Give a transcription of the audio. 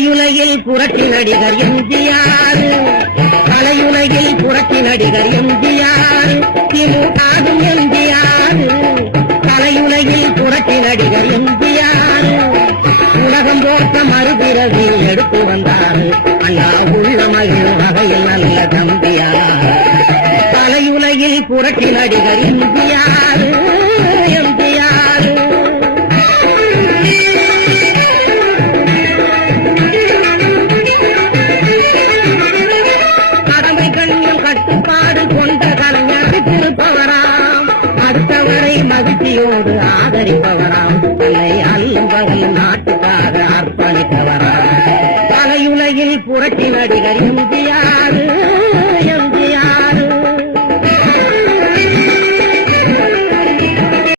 கலையுலகில் புரட்சி நடிகர் எம்ஜிஆர், கலையுலகில் புரட்சி நடிகர் எம்ஜிஆர், திமுகவும் எம்ஜிஆர், கலையுலகில் புரட்சி நடிகர் எம்ஜிஆர், உலகம் போற்ற மறுபிறவி எடுத்து வந்தார் அண்ணா உள்ள மகிழ் வகையில் நல்ல தம்பியார். கலையுலகில் புரட்சி நடிகர் எம்ஜிஆர், எம்ஜிஆர். கடமை கண்ணியம் கட்டுப்பாடு கொண்ட கலைஞர் திருப்பவராம், அடுத்தவரை மகிழ்ச்சியோடு ஆதரிப்பவராம், தன்னை அல்லும் நாட்டுக்காக அர்ப்பணித்தவராம். கலையுலகில் புரட்சி நடிகர்